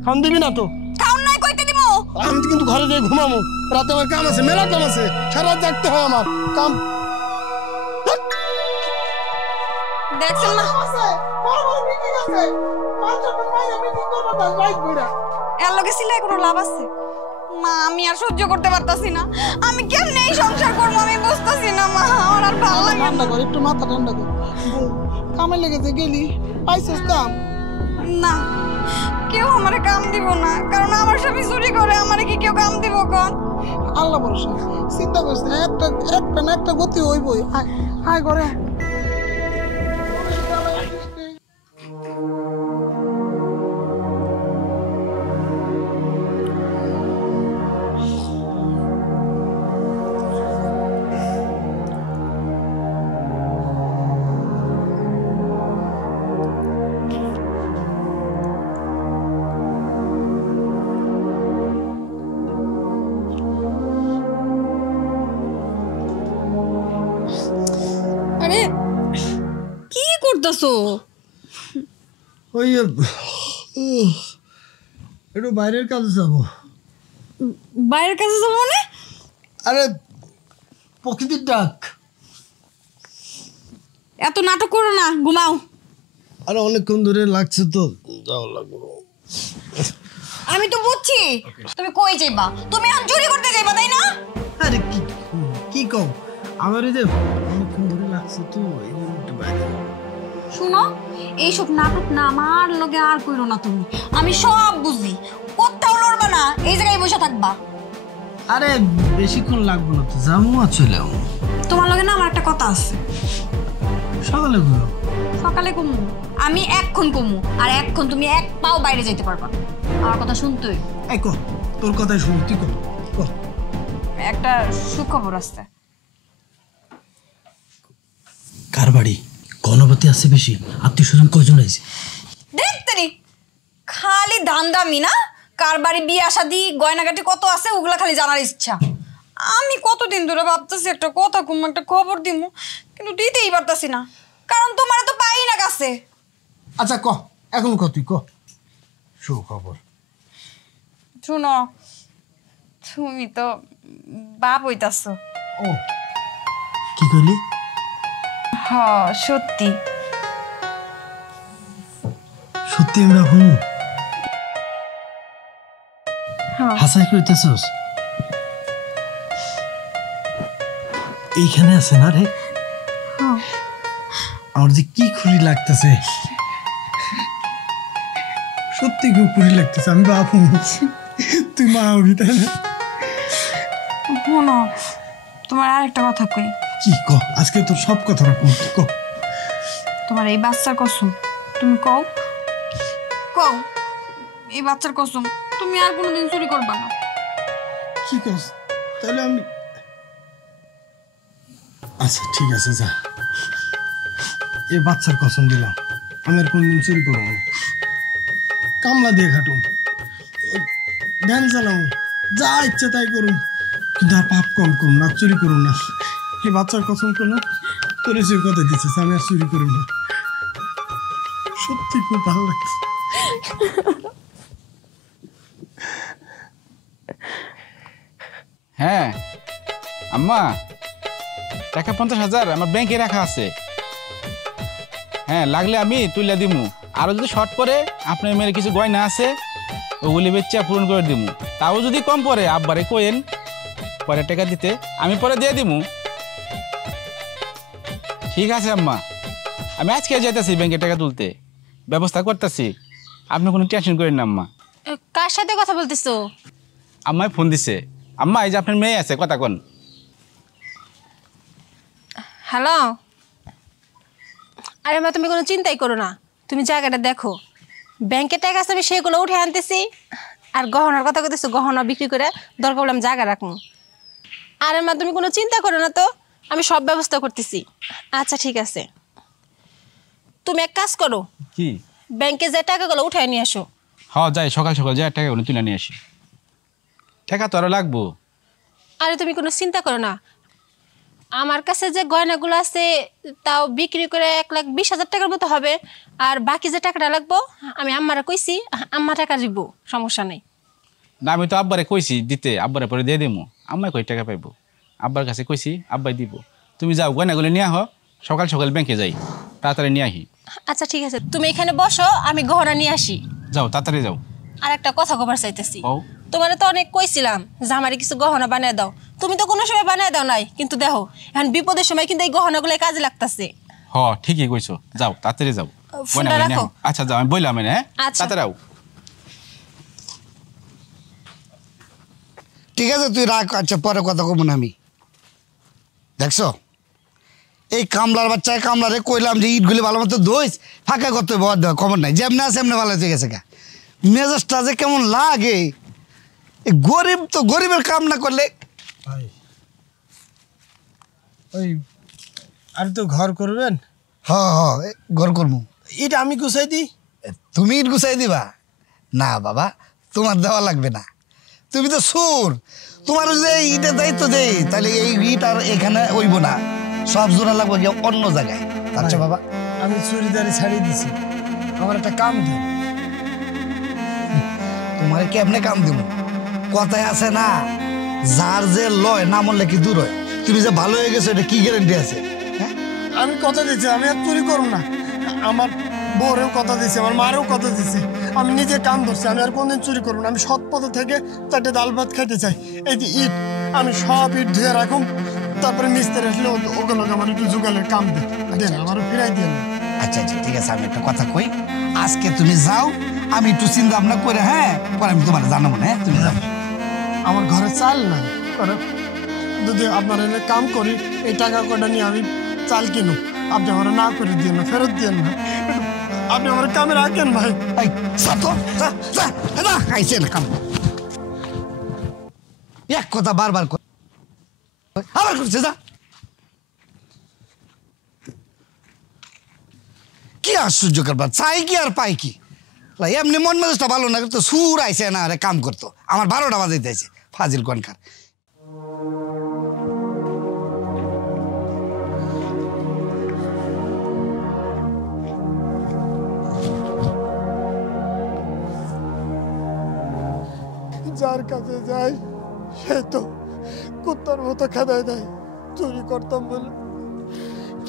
খাওন দিবি না তো? খাওন নাই কইতে দিব? আমি কিন্তু ঘরে যেয়ে ঘুমাবো, রাতে আমার কাম আছে, মেলা কাম আছে, সারা রাত জাগতে হয় আমার কাম। দেখছেন না, বড় বড় মিটিং আছে, মানুষের মাইরা মিটিং করব না, লাইট বইরা। এর লগে সিলাই কোনো লাভ আছে? মা, আমি আর সহ্য করতে পারতাছি না, আমি কেমনে এই সংসার করবো আমি বুঝতাছি না মা, আমার আর ভালো লাগে না। ঠান্ডা কর, একটু মাথা ঠান্ডা কর। কামে লেগেছে গেলি, পাইছিস কাম? না, কেউ আমারে কাম দিব না, কারণ আমার স্বামী চুরি করে, আমারে কি কেউ কাম দিব কোন? আল্লাহ ভরসা, চিন্তা করিস না, একটা না একটা গতি হইবই। আয় ঘরে। আরে কি করতেছো? ওই একটু বাইরের কাজে যাবো। বাইরের কাছে যাবো মানে? আরে প্রকৃতির ডাক। এত নাটক করো না, ঘুমাও। আরে অনেকক্ষণ ধরে লাগছে তো, যাওয়া লাগবে। আমি তো বুঝছি তুমি কই যাইবা, তুমি এখন চুরি করতে যাইবা তাই না? আরে কি কও, আমার এই যে অনেকক্ষণ ধরে লাগছে তো, এই জন্য একটু বাইরে যাবো। শুনো, এইসব নাটক না আমার লগে আর কইরো না তুমি। আমি সব বুঝি, কোথাও লড়বা না, এই জায়গায় বসে থাকবা। আরে বেশিক্ষণ লাগবে না তো, যাবো আর চলে যাবো। তোমার লগে না আমার একটা কথা আছে। সকালে ঘুরো। সকালে কমু, আমি এক্ষণ কমু, আর এক্ষণ তুমি এক পাও বাইরে যাইতে পারবা না। আমার কথা শুনতেই। এই কো, তোর কথাই শুনি, তুই কো। একটা সুখবর আছে। কার বাড়ি? গণপতি আছে বেশি, আত্মীয় স্বজন কয়জন আছে? দেখতে খালি ধান্দামি না, কার বাড়ি বিয়ে শাদী গয়নাগাটি কত আছে ওগুলা খালি জানার ইচ্ছা। আমি কতদিন ধরে ভাবতেছি একটা কথা কম, একটা খবর দিমু, কিন্তু দিতেই পারতাছি না, কারণ তোমার তো পাই না কাছে। আচ্ছা ক, এখন ক, তুই ক। সুখবর। শুনো, তুমি তো বাপ হইতাছ। ও কি কইলি? হ, সত্যি সত্যি আমরা হুম হাসাই কইতেছস? এইখানে আছে না রে? আমার যে কি খুশি লাগতেছে, সত্যি খুব খুশি লাগতেছে। আমি বাপ, তুই মা হবি তাই না? শোনো, তোমার আর একটা কথা কই। কি ক, আজকে তোর সব কথা রাখুন, ক। তোমার এই বাচ্চার কসম, তুমি কও কও, এই বাচ্চার কসম তুমি আর কোনোদিন চুরি করবা না। কি কস? তাহলে আমি, আচ্ছা ঠিক আছে, যা, এই বাচ্চার কসম দিলাম, আমি আর কোনদিন চুরি করবো না। কামলা দিয়ে খাটুম, ধ্যান চালাম, যা ইচ্ছে তাই করুন, কিন্তু আর পাপ কম করুন না, চুরি করুন না। এই বাচ্চার কসম করলাম, তোর যে কথা দিচ্ছিস, আমি আর চুরি করুন না। সত্যি খুব ভালো লাগছে। হ্যাঁ আম্মা, টাকা 50,000 আমার ব্যাংকে রাখা আছে। হ্যাঁ, লাগলে আমি তুলে দিমু। আরো যদি শর্ট পরে আপনার মেয়ের কিছু গয়না আছে, ওগুলি বেচা পূরণ করে দিমু। তাও যদি কম পড়ে আব্বারে কইেন পরে টাকা দিতে, আমি পরে দিয়ে দিমু। ঠিক আছে আম্মা, আমি আজকে যাইতেছি ব্যাংকে টাকা তুলতে, ব্যবস্থা করতেছি, আপনি কোনো টেনশন করেন না আম্মা। কার সাথে কথা বলতেছো? আম্মাই ফোন দিছে। আম্মা, এই যে আপনার মেয়ে আছে, কথা কোন। হ্যালো। আরে মা, তুমি কোনো চিন্তাই করো না, তুমি জায়গাটা দেখো, ব্যাংকে টাকা আছে, আমি সেগুলো উঠে আনতেছি। আর গহনার কথা কইতেছো, গহনা বিক্রি করে দরকার হলে আমি জায়গা রাখবো। আরে মা, তুমি কোনো চিন্তা করো না তো, আমি সব ব্যবস্থা করতেছি। আচ্ছা ঠিক আছে, তুমি এক কাজ করো, কি? ব্যাংকে যে টাকাগুলো উঠে নিয়ে আসো। হ্যাঁ যাই, সকাল সকাল যাই টাকাগুলো তুলে নিয়ে আসি। টাকা তো আরো লাগবো। আরে তুমি কোনো চিন্তা করো না, আমার কাছে যে গয়নাগুলো আছে তাও বিক্রি করে 1,20,000 টাকার মতো হবে। আর বাকি যে টাকাটা লাগবো আমি আম্মারা কইছি, আম্মা টাকা দিব, সমস্যা নেই। না, আমি তো আব্বারে কইছি দিতে, আব্বারে পরে দিয়ে দেবো। আম্মাই কই টাকা পাইবো, আব্বার কাছে কইছি, আব্বাই দিব। তুমি যাও, গয়নাগুলো নিয়ে আহ, সকাল সকাল ব্যাংকে যাই, তাড়াতাড়ি নিয়ে আহি। আচ্ছা ঠিক আছে, তুমি এখানে বসো, আমি গহনা নিয়ে আসি। যাও, তাড়াতাড়ি যাও। আর একটা কথা কবার চাইতেছি, ও, তোমার তো অনেক কইছিলাম যে আমারে কিছু গহনা বানিয়ে দাও, তুমি তো কোনো সময় বানিয়ে দাও নাই, কিন্তু দেখো এখন বিপদের সময় কিন্তু এই গহনাগুলো কাজে লাগতেছে। হ ঠিকই কইছো, যাও তাড়াতাড়ি যাও। ফোনটা রাখো। আচ্ছা যাও, আমি বললাম হ্যাঁ আচ্ছা। তাড়াতাড়ি। ঠিক আছে তুই রাখ, আচ্ছা পরে কথা কব না আমি। দেখছো এই কামলার বাচ্চায় কামলারে কইলাম যে ইটগুলি ভালো মতো ধুইস, ফাঁকা করতে বর দেওয়া খবর নাই, যেমনি আছে এমনি ভালো হয়ে গেছে গা। মেজাজটা যে কেমন লাগে, এই গরিব তো গরিবের কাম না করলে। ভাই ওই আর তো ঘর করবেন? হ হ ঘর করবো। ইট আমি গুছাই দিই? তুমি ইট গুছাই দিবা? না বাবা, তোমার দেওয়া লাগবে না, তুমি তো সুর। তোমার যে ইটের দায়িত্ব দেই, তাহলে এই ইট আর এখানে হইব না, সব জোড়া লাগবে গিয়ে অন্য জায়গায়। আচ্ছা বাবা, আমি চুরিদারি ছাড়িয়ে দিছি, আমার একটা কাম দিন। তোমার কেমনে কাম দিব? কথায় আছে না, যার যে লয় না মরলে কি দূর হয়। তুমি যে ভালো হয়ে গেছো এটা কি গ্যারান্টি আছে? হ্যাঁ আমি কথা দিচ্ছি আমি আর চুরি করব না। আমার বউরেও কথা দিছি, আমার মারেও কথা দিছি, আমি নিজে কাম ধরছি, আমি আর কোনদিন চুরি করবো না। আমি সৎ পথে থেকে 4টে ডাল ভাত খাইতে চাই। এই যে ইট, আমি সব ইট ধুয়ে রাখুন, তারপরে মিস্ত্রি আসলে ওগুলো আমার একটু জোগালের কাম দেন, আমারও ফিরাই দিয়ে। আচ্ছা আচ্ছা ঠিক আছে, আমি একটা কথা কই, আজকে তুমি যাও, আমি একটু চিন্তা ভাবনা করে হ্যাঁ পরে আমি তোমার জানাবো না। হ্যাঁ তুমি যাও। আমার ঘরে চাল নাই, যদি আপনার এনে কাম করি এই টাকা কটা নিয়ে আমি চাল কিনো, আপনি আমার না করে দিয়ে না, ফেরত দিয়ে না, আপনি আমার কামে রাখেন ভাই। এই যা তো, যা যা, না আইছে না কাম। এক কথা বারবার কর, আবার করছে, যা। কি আশ্চর্য করবার, চাই কি আর পাই কি? এমনি মন মেজাজটা ভালো না, তো সুর আইছে না আরে কাম করতো, আমার 12টা বাজাইতে আইছে ফাজিল কনকার। যার কাছে যাই সে তো কুত্তার মতো খেদায় দেয়। চুরি করতাম বলে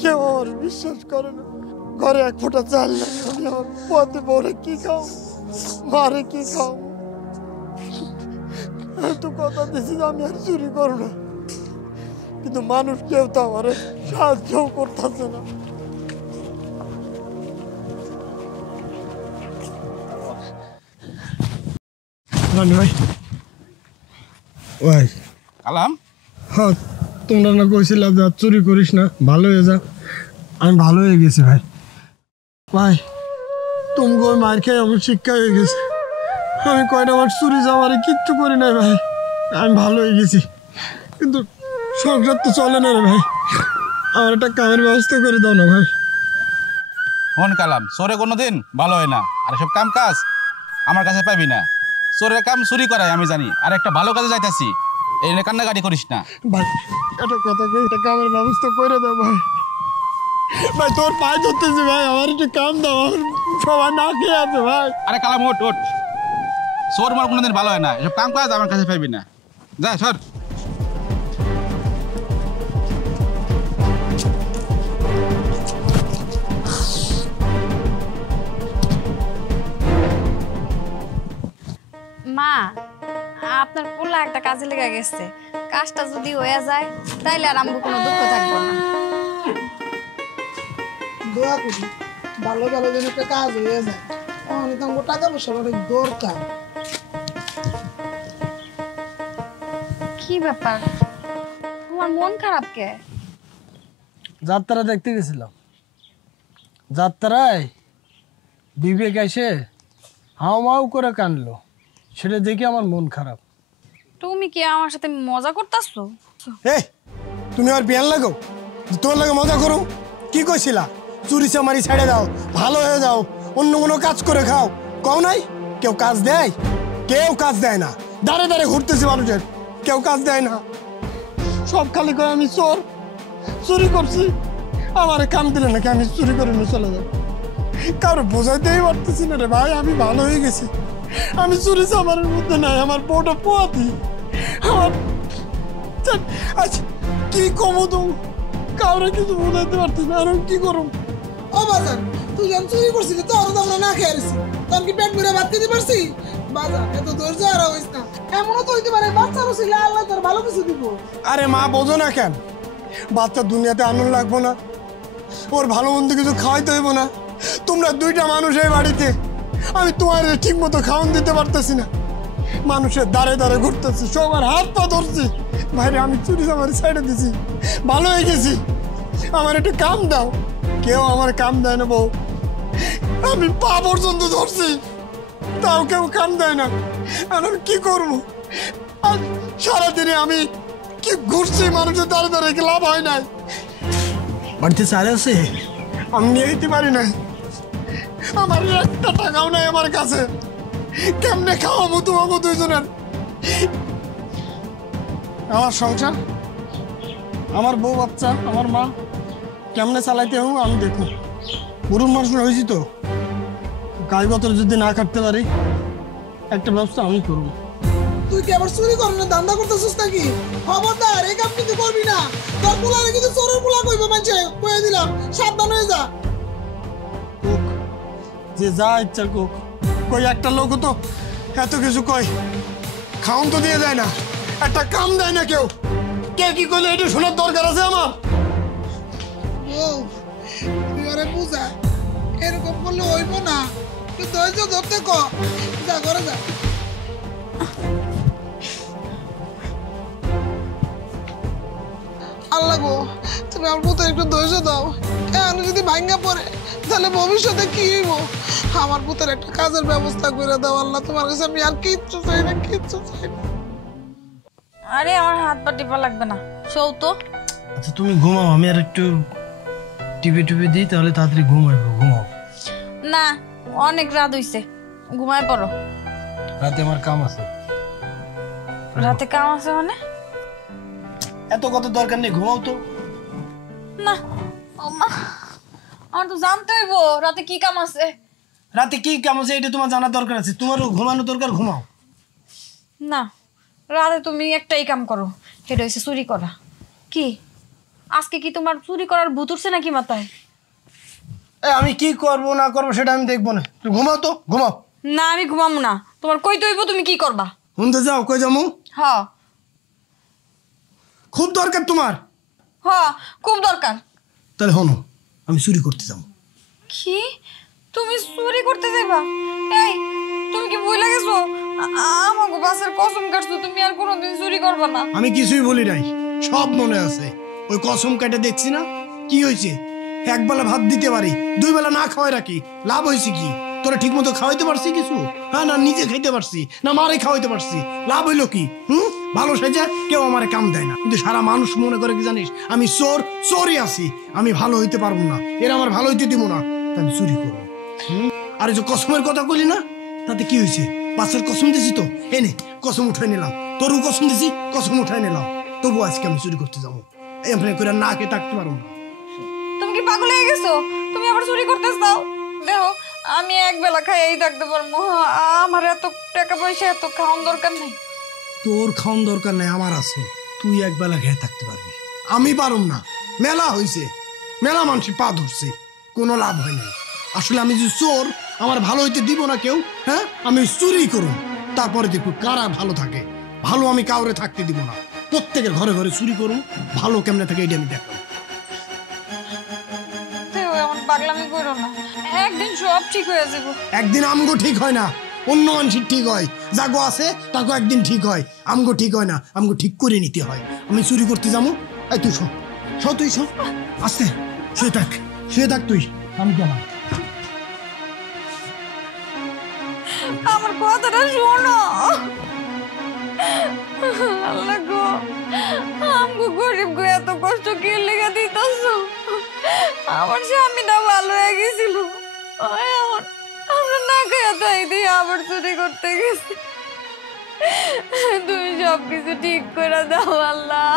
কেউ আমার বিশ্বাস করে না। ঘরে 1 ফোঁটা চাল নেই, আমি আমার পথে বলে কি খাও, মারে কি খাও। আমি তো কথা দিছি যে আমি আর চুরি করব না, কিন্তু মানুষ কেউ তো আমার সাহায্যও করতেছে না। ভাই ওই কালাম, হ্যাঁ তোমরা না কইছিলাম যে চুরি করিস না, ভালো হয়ে যা। আমি ভালো হয়ে গেছি ভাই। ভাই তুমি ওই মার খেয়ে আমার শিক্ষা হয়ে গেছে। আমি কয়টা আমার চুরি যাওয়ারে কিচ্ছু করি নাই ভাই, আমি ভালো হয়ে গেছি। কিন্তু সংসার তো চলে না রে ভাই, আমার একটা কামের ব্যবস্থা করে দাও না ভাই। ফোন কালাম, চোরে কোনোদিন ভালো হয় না, আর সব কাম কাজ আমার কাছে পাবি না। চোরের কাম চুরি করাই আমি জানি, আর একটা ভালো কাজে যাইতাছি, এই নিয়ে কান্নাকাটি করিস না। ভাই একটা কথা কই, একটা কামের ব্যবস্থা করে দাও ভাই। ভাই তোর পায়ে ধরতেছি ভাই, আমার একটু কাম দাও, আমার সবাই না খেয়ে আছে ভাই। আরে কালাম ওঠ ওঠ, চোর মার কোনোদিন ভালো হয় না, এসব কাম কাজ আমার কাছে পাবি না, যা সর। মা, আপনার পোলা একটা কাজে লেগে গেছে, কাজটা যদি হয়ে যায় তাইলে আর আমার কোনো দুঃখ থাকবে না। দোয়া করি ভালো ভালো যেন একটা কাজ হয়ে যায়, অনেক আমার টাকা পয়সা অনেক দরকার। কি ব্যাপার, তোমার মন খারাপ কে? যাত্রা দেখতে গেছিলাম, যাত্রায় বিবেক এসে হাওমাও করে কানলো, সেটা দেখে আমার মন খারাপ। তুমি কি আমার সাথে মজা করতেছো? এই তুমি আর বিয়ান লাগো, তোর লাগে মজা করো? কি কইছিলা চুরি চামারি ছেড়ে দাও, ভালো হয়ে যাও, অন্য কোনো কাজ করে খাও, কও নাই? কেউ কাজ দেয়? কেউ কাজ দেয় না, দাঁড়ে দাঁড়ে ঘুরতেছি মানুষের, কেউ কাজ দেয় না, সব খালি করে আমি চোর, চুরি করছি। আমার কাম দিলে নাকি আমি চুরি করে নিয়ে চলে যাই? কারো বোঝাইতেই পারতেছি না রে ভাই, আমি ভালো হয়ে গেছি, আমি চুরি চামারের মধ্যে নাই, আমার বউটা পোয়াতি, আমার আচ্ছা কি কমো তো কাউরে কিছু বোঝাইতে পারতেছি না, আর কি করব? ও বাজার তুই যখন চুরি করছিলি তো আমরা আমরা না খেয়ে আসছি, তখন কি পেট ভরে ভাত খেতে পারছি? বাজার এত ধৈর্য আর হইস না, এমনও তো হইতে পারে বাচ্চারও ছিল, আল্লাহ তোর ভালো কিছু দিব। আরে মা বোঝো না কেন, বাচ্চা দুনিয়াতে আনন্দ লাগবো না, ওর ভালো মন্দ কিছু খাওয়াইতে হইব না, তোমরা দুইটা মানুষ এই বাড়িতে, আমি তোমার ঠিক মতো খাওয়ান দিতে পারতেছি না। মানুষের দাঁড়ে দাঁড়ে ঘুরতেছি, সবার হাত পা ধরছি। ভাইরে আমি চুরি আমার সাইডে দিছি, ভালো হয়ে গেছি। আমার একটু কাম দাও। কেউ আমার কাম দেয় না বউ। আমি পা পর্যন্ত ধরছি, তাও কেউ কাম দেয় না। আর আমি কি করবো? আর সারাদিনে আমি কি ঘুরছি, মানুষের দাঁড়ে দাঁড়ে কি লাভ হয় নাই। বাড়িতে চাল আছে? আমি নিয়ে যেতে পারি না। আমার একটা টাকাও নাই আমার কাছে। কেমনে খাওয়াবো তোমাকে দুইজনের? আমার সংসার, আমার বউ বাচ্চা, আমার মা কেমনে চালাইতে হোক আমি দেখো। গরুর মানুষ হয়েছি তো, গাই বতর যদি না কাটতে পারি, একটা ব্যবস্থা আমি করবো। তুই কি আবার চুরি করার ধান্দা করতেছিস নাকি? খবরদার, এই কাম কিন্তু করবি না। তোর পোলারে কিন্তু চোরের পোলা কইবে মানুষে, কয়ে দিলাম, সাবধান হয়ে যা। কোক, যে যা ইচ্ছা কোক। কই একটা লোক তো এত কিছু কয়, খাওন তো দিয়ে যায় না, একটা কাম দেয় না কেউ। কে কি করলে এটা শোনার দরকার আছে আমার? ও তুই ওরে বুঝা, এরকম করলে হইব না। তুই ধৈর্য ধরতে ক, যা করে যা। আল্লাহ গো, তুমি আমার পুত্র একটু ধৈর্য দাও। এখন যদি ভাঙ্গা পড়ে তাহলে ভবিষ্যতে কি হইব? আমার পুত্রের একটা কাজের ব্যবস্থা করে দাও আল্লাহ। তোমার কাছে আমি আর কিচ্ছু চাই না, কিচ্ছু চাই না। আরে আমার হাত পা টিপা লাগবে না, শোও তো। আচ্ছা তুমি ঘুমাও, আমি আর একটু টিপে টিপে দিই, তাহলে তাড়াতাড়ি ঘুমাইবো। ঘুমাও। না, অনেক রাত হইছে, ঘুমায় পড়ো। রাতে আমার কাম আছে। রাতে কাম আছে মানে? এত কত দরকার নেই, ঘুমাও তো। না আমার তো জানতে হইব রাতে কি কাম আছে। রাতে কি কাম আছে এটা তোমার জানার দরকার আছে। তোমারও ঘুমানো দরকার, ঘুমাও। না, রাতে তুমি একটাই কাম করো, সেটা হচ্ছে চুরি করা। কি আজকে কি তোমার চুরি করার ভূত উঠছে নাকি মাথায়? আমি কি করব না করব সেটা আমি দেখবো না, তুমি ঘুমাও তো, ঘুমাও। না আমি ঘুমাবো না, তোমার কইতে হইব তুমি কি করবা। শুনতে যাও, কই যামু? হ খুব দরকার তোমার? হ খুব দরকার। তাহলে হনো, আমি চুরি করতে যাবো। কি তুমি চুরি করতে যাবা? এই তুমি কি ভুলে গেছো আমাকে বাসের কসম কাটছো, তুমি আর কোনোদিন চুরি করবা না। আমি কিছুই বলি নাই, সব মনে আছে। ওই কসম কাটে দেখছি না, কি হয়েছে? একবেলা ভাত দিতে পারি, দুই বেলা না খাওয়াই রাখি, লাভ হয়েছে কি? তোরা ঠিক মতো খাওয়াইতে পারছি কিছু? হ্যাঁ, না নিজে খাইতে পারছি, না মারে খাওয়াইতে পারছি, লাভ হইলো কি? ভালো সেজে কেউ আমারে কাম দেয় না, কিন্তু সারা মানুষ মনে করে কি জানিস, আমি চোরই আছি, আমি ভালো হইতে পারবো না, এরা আমার ভালো হইতে দিব না, তাই আমি চুরি করবো। আর এই যে কসমের কথা বলি না, তাতে কি হয়েছে? বাচ্চার কসম দিছি তো, এনে কসম উঠাই নিলাম, তোরও কসম দিছি, কসম উঠাই নিলাম, তবু আজকে আমি চুরি করতে যাবো। এমনি করে না খেয়ে থাকতে পারবো না। তুমি কি পাগল হয়ে গেছো? তুমি আবার চুরি করতে চাও? দেখো আমি এক বেলা খাইয়েই থাকতে পারবো, আমার এত টাকা পয়সা এত খাওয়ার দরকার নেই। তোর খাওয়ান দরকার নাই, আমার আছে, তুই একবেলা খেয়ে থাকতে পারবি, আমি পারুম না। মেলা হয়েছে, মেলা মানুষের পা ধরছে, কোনো লাভ হয় নাই। আসলে আমি যে চোর, আমার ভালো হইতে দিব না কেউ। হ্যাঁ, আমি চুরি করুন, তারপরে দেখবো কারা ভালো থাকে। ভালো আমি কাউরে থাকতে দিব না, প্রত্যেকের ঘরে ঘরে চুরি করুন, ভালো কেমনে থাকে এটা আমি দেখলাম। এমন পাগলামি করো না, একদিন সব ঠিক হয়ে যাবো। একদিন আমগো ঠিক হয় না, অন্য মানুষের ঠিক হয়। যাগো আছে তাকে একদিন ঠিক হয়, আমগো ঠিক হয় না, আমগো ঠিক করে নিতে হয়। আমি চুরি করতে যাবো, এই তুই শো, তুই শো, আস্তে শুয়ে থাক তুই, আমি গেলাম। আমার কথাটা শোনো। আল্লাহ গো, আমগো গরিব গো এত কষ্ট কে লেগে দিতেছো? আমার স্বামীটা ভালো হয়ে গেছিল, আমরা না খেয়ে তাই দিয়ে আবার চুরি করতে গেছি। তুমি সবকিছু ঠিক করে দাও আল্লাহ।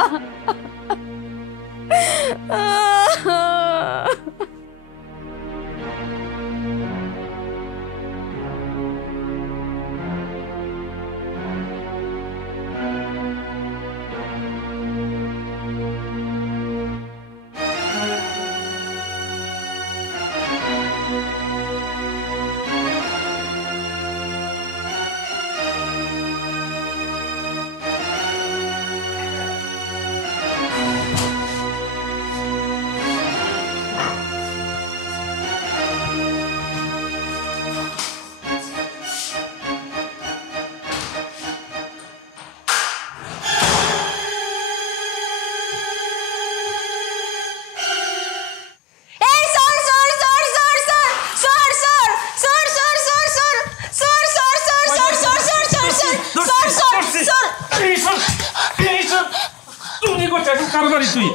পারি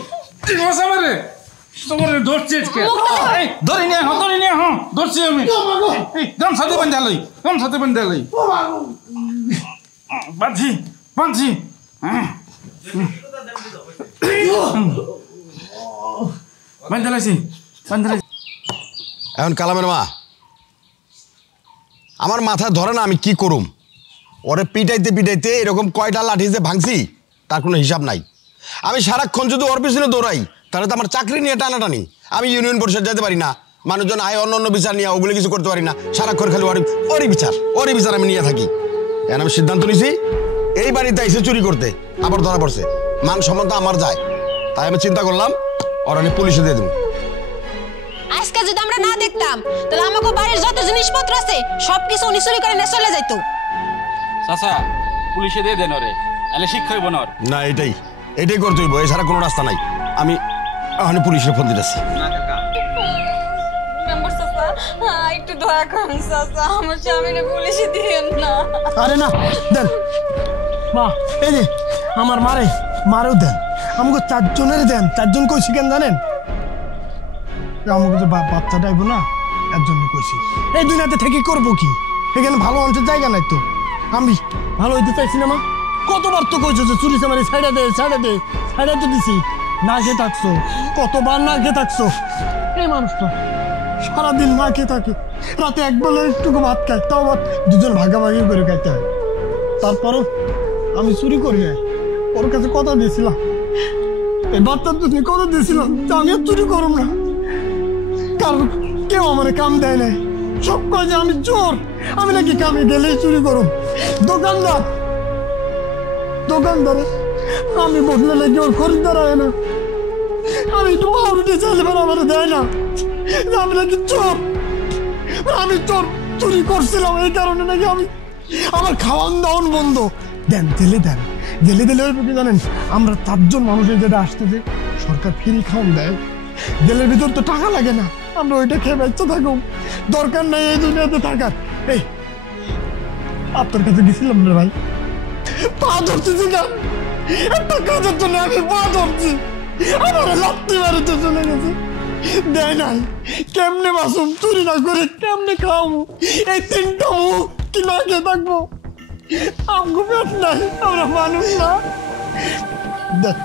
তুই মাছ আমারে তোমার ধরছিস কে ধরে নিয়ে ধরছি আমি গামছাতে বান্ধালই বাঁধি বান্ধালাইছি এখন কালামের মা আমার মাথা ধরে না, আমি কি করুম? ওরে পিটাইতে এরকম কয়টা লাঠি যে ভাঙছি তার কোনো হিসাব নাই। আমি সারাক্ষণ যদি ওর পিছনে দৌড়াই তাহলে তো আমার চাকরি নিয়ে টানাটানি। আমি ইউনিয়ন পরিষদ যেতে পারি না, মানুষজন আয় অন্য বিচার নিয়ে ওগুলো কিছু করতে পারি না। সারাক্ষণ খালি ওরই বিচার আমি নিয়ে থাকি। এখন আমি সিদ্ধান্ত নিছি এই বাড়িতে এসে চুরি করতে আবার ধরা পড়ছে, মান সম্মান তো আমার যায়। তাই আমি চিন্তা করলাম ওর আমি পুলিশে দিয়ে দেবো। আজকে যদি আমরা না দেখতাম তাহলে আমাকে বাড়ির যত জিনিসপত্র আছে সবকিছু উনি চুরি করে নিয়ে চলে যাইতো। চাচা পুলিশে দিয়ে দেন ওরে, তাহলে শিক্ষা হইব না। না এটাই করতে হইব, এছাড়া কোনো রাস্তা নাই। আমি পুলিশের ফোন দিতেছি। একটু দয়া করেন চাচা, আমার স্বামীরে পুলিশে দিয়েন না। আরে না দেন মা, এই যে আমার মারেও দেন, আমাকে 4 জনের দেন। 4 জন কইছি কেন জানেন? আমাকে তো বাচ্চাটা আইব না, এর জন্য কইছি। এই দুনিয়াতে থেকে করবো কি? এখানে ভালো মানুষের জায়গা নাই তো। আমি ভালো হইতে চাইছি না মা। কতবার তো কইছো যে চুরি চামারি ছাইড়া দে তো দিছি, না খেয়ে থাকছো। কতবার না খেয়ে থাকছো। এই মানুষটা সারাদিন না খেয়ে থাকে, রাতে একবেলা একটুকু ভাত খায়, তাও আবার 2 জন ভাগাভাগি করে খাইতে হয়। তারপরও আমি চুরি করি নাই, ওর কাছে কথা দিয়েছিলাম, এই বাচ্চার জন্য কথা দিয়েছিলাম যে আমি আর চুরি করব না। কারণ কেউ আমার কাম দেয় নাই, সব কয় যে আমি চোর, আমি নাকি কামে গেলেই চুরি করব। দোকানদার আমি বদলে নাকি ওর খরিদ্দার হয় না। আমি একটু পাউরুটি চাইলে আমার দেয় না, আমি নাকি চোর। আমি চুরি করছিলাম এই কারণে নাকি আমার খাওয়ান দাওয়ান বন্ধ। জেলে কি জানেন? আমরা 4 জন মানুষের যেটা আসতেছে সরকার ফ্রি খাওয়ান দেয়, জেলের ভিতর তো টাকা লাগে না, আমরা ওইটা খেয়ে বাচ্চা থাকুন, দরকার নাই এই দুনিয়াতে থাকার। এই আপনার কাছে গেছিলাম রে ভাই, পা ধরতেছি না, একটা কাজের জন্য আমি পা ধরছি, আমার লাত্তি মারিতে চলে গেছে, দেয় নাই। কেমনে বাসুম চুরি না করে কেমনে খাওয়াবো? এই 3টা মুখ কি না খেয়ে থাকবো? আমগো পেট নাই, আমরা মানুষ না। দেখ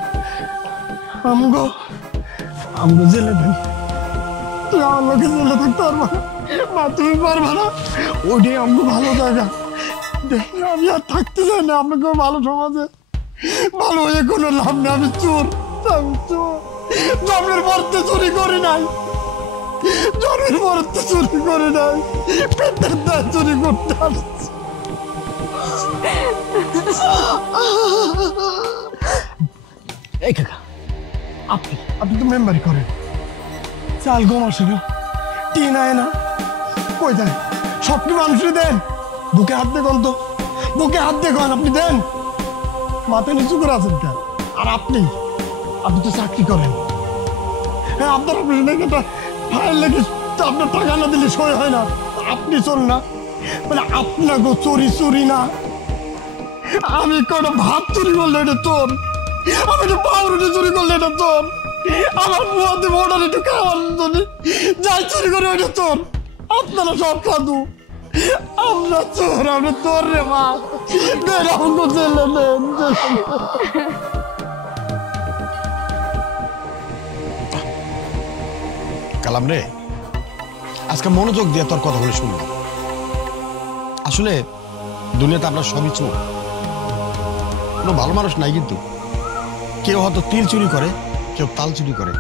আমগো জেলে দেন, তুই আমার লোকে জেলে থাকতে পারবা মা, তুমি পারবা না। ওইটাই আমগো ভালো জায়গা। দেখ আমি আর থাকতে চাই না আপনাকে ভালো সমাজে, ভালো হয়ে কোনো লাভ নেই। আমি চোর, জন্মের পরতে চুরি করি নাই, পেটের দায় চুরি করতে আসছি। এই কাকা, আপনি তো মেম্বারি করেন, চাল গম আসে না, টিন আয় না, কই দেন? সব কি মানুষের দেন? বুকে হাত দেখুন তো, বুকে হাত দেখুন, আপনি দেন? মাথায় নিচু করে আছেন কেন? আর আপনি তো চাকরি করেন, হ্যাঁ আপনার ফাইল লেগে আপনার টাকা না দিলে সই হয় না। আপনি চোর না, মানে আপনাকে চুরি না। আমি কোনো ভাত চুরি করলে এটা চোর, আমি একটু পাউরুটি চুরি করলে এটা চোর, আমার বুয়াতে মোটার একটু খাওয়ার জন্য যাই চুরি করে ওইটা চোর। আপনারা সব সাধু, আমরা চোর রে মা, কালাম রে, আজকে মনোযোগ দিয়ে তোর কথা বলে শুনলাম। আসলে দুনিয়াতে আমরা সবই চোর, কোনো ভালো মানুষ নাই। কিন্তু কেউ হয়তো তিল চুরি করে, কেউ তাল চুরি করে,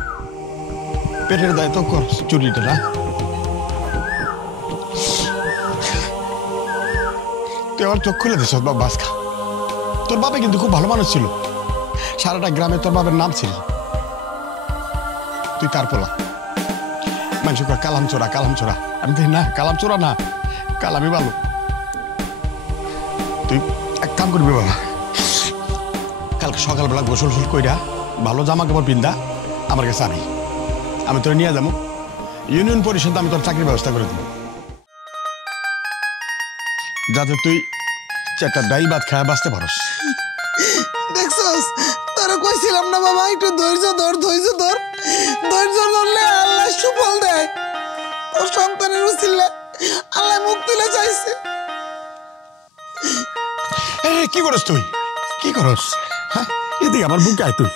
পেটের দায়িত্ব কর চুরিটা না। তুই আমার চোখ খুলে দিস বাবা, বাস খা। তোর বাবা কিন্তু খুব ভালো মানুষ ছিল, সারাটা গ্রামে তোর বাবার নাম ছিল। তুই কার পোলা? মানুষ কালাম চোরা। আমি দেখি না, কালাম চোরা না, কালামই ভালো। তুই এক কাম করবি বাবা, কালকে সকালবেলা গোসল কইরা ভালো জামা কাপড় পিন্দা আমার কাছে আনি, আমি তোর নিয়ে যাবো ইউনিয়ন পরিষদে, আমি তোর চাকরির ব্যবস্থা করে দেবো, যাতে তুই 4টা ডাইল ভাত খায় বাঁচতে পারস। দেখছস, তোরা কইছিলাম না বাবাই, একটু ধৈর্য ধর ধৈর্য ধরলে আল্লাহ সুফল দেয়। তোর সন্তানের উচিলে আল্লাহ মুখ তুলে চাইছে। কি করস তুই? কি করস? হ্যাঁ, এদিকে আমার বুকে আয় তুই।